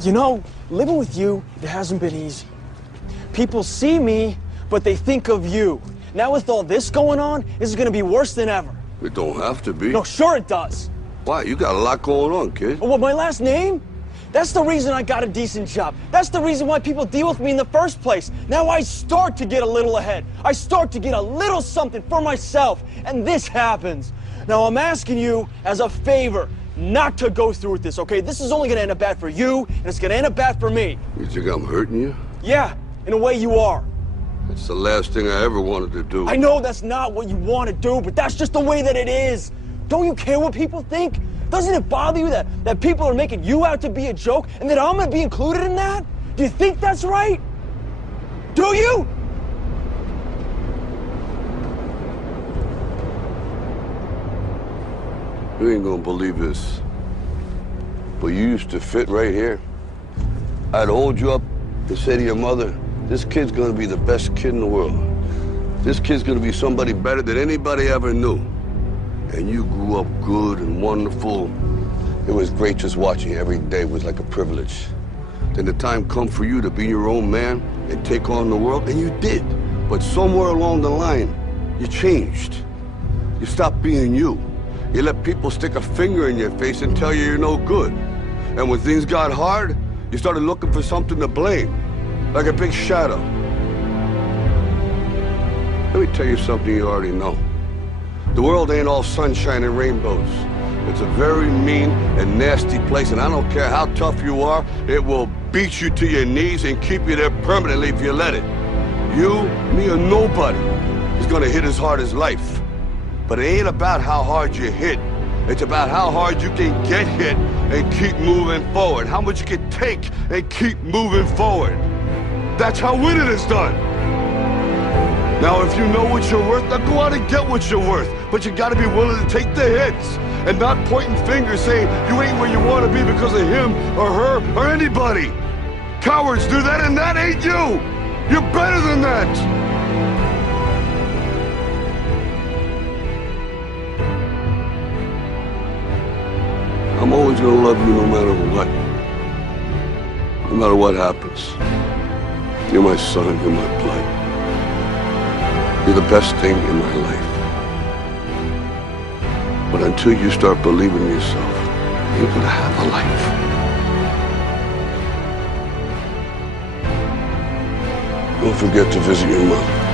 You know, living with you, it hasn't been easy. People see me, but they think of you. Now with all this going on, this is gonna be worse than ever. It don't have to be. No, sure it does. Why? You got a lot going on, kid. Well, my last name? That's the reason I got a decent job. That's the reason why people deal with me in the first place. Now I start to get a little ahead. I start to get a little something for myself, and this happens. Now I'm asking you as a favor not to go through with this, okay? This is only gonna end up bad for you, and it's gonna end up bad for me. You think I'm hurting you? Yeah, in a way you are. It's the last thing I ever wanted to do. I know that's not what you want to do, but that's just the way that it is. Don't you care what people think? Doesn't it bother you that people are making you out to be a joke and that I'm gonna be included in that? Do you think that's right? Do you? You ain't gonna believe this, but you used to fit right here. I'd hold you up and say to your mother, this kid's gonna be the best kid in the world. This kid's gonna be somebody better than anybody ever knew. And you grew up good and wonderful. It was great just watching you every day. It was like a privilege. Then the time come for you to be your own man and take on the world, and you did. But somewhere along the line, you changed. You stopped being you. You let people stick a finger in your face and tell you you're no good. And when things got hard, you started looking for something to blame, like a big shadow. Let me tell you something you already know. The world ain't all sunshine and rainbows. It's a very mean and nasty place, and I don't care how tough you are, it will beat you to your knees and keep you there permanently if you let it. You, me, or nobody is gonna hit as hard as life. But it ain't about how hard you hit. It's about how hard you can get hit and keep moving forward. How much you can take and keep moving forward. That's how winning is done. Now, if you know what you're worth, now go out and get what you're worth. But you gotta be willing to take the hits and not pointing fingers saying you ain't where you wanna be because of him or her or anybody. Cowards do that, and that ain't you. You're better than that. I'm always gonna love you no matter what. No matter what happens. You're my son, you're my blood. You're the best thing in my life. But until you start believing in yourself, you're gonna have a life. Don't forget to visit your mother.